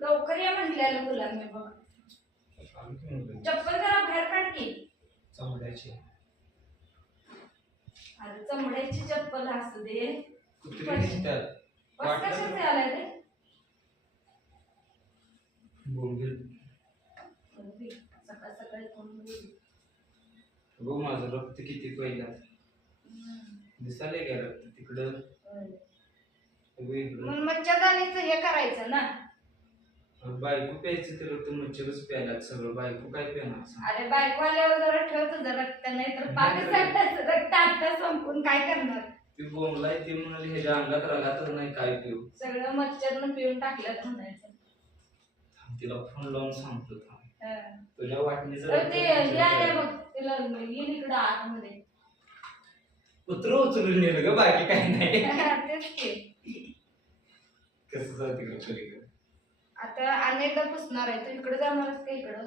लवकर या म्हटलेलं तुला मी बघ. चप्पल जरा बाहेर काढ की. चमड्याची. अरे चमड्याची चप्पल असू दे. कुत्रे दिसतात. बस कशाचे आलाय रे? बोंबील. सकाळ सकाळी कोण बोलू? बघ माझं रक्त किती पहिला दिसाले का रक्त तिकडं. मग मच्छरदाणीचं हे करायचं ना. बायको प्यायचं तर रक्त मच्छरच प्यायला सगळं. बायको काय प्यायणार? अरे बायको आल्यावर जरा ठेव तुझं रक्त, नाही तर पाकिस्तानचं रक्त आता संपून काय करणार? ती बोंबलाय ती म्हणाली ह्याच्या अंगात रागातच नाही काय पिऊ. सगळं मच्छरनं पिऊन टाकलं म्हणायचं. तिला फोन लावून सांगतो थांब. तुझ्या तर वाटणीचं ते हे आहे बघ, तिला येईल इकडं आतमध्ये. कुत्र उचलून नेलं ग, बाकी काही नाही. तेच की. कसं जाऊ तिकडे पलीकडे. आता अनेकदा पुसणार आहे. तू इकडे जाणारच का इकडं?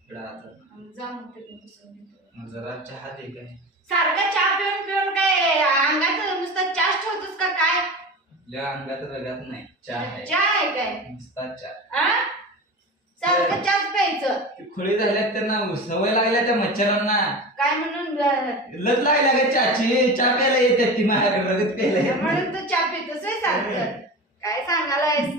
इकडं आता जा म्हणते मी पुसून घेतो. मग जरा चहा दे काय. सारखं चहा पिऊन पिऊन काय अंगात नुसतं चहाच ठेवतोस का काय? आपल्या अंगात रगात नाही चहा आहे. चहा आहे काय? नुसता चहा. आ? सारखं चहाच प्यायचं. खुळी झाल्यात त्यांना, सवय लागल्या त्या मच्छरांना. काय म्हणून लत लागल्या ग चहाची. चहा प्यायला येतात ती माझ्याकडे, रगत प्यायला येत नाही. म्हणून तू चहा पितोस होय सारखं? काय सांगायलायस?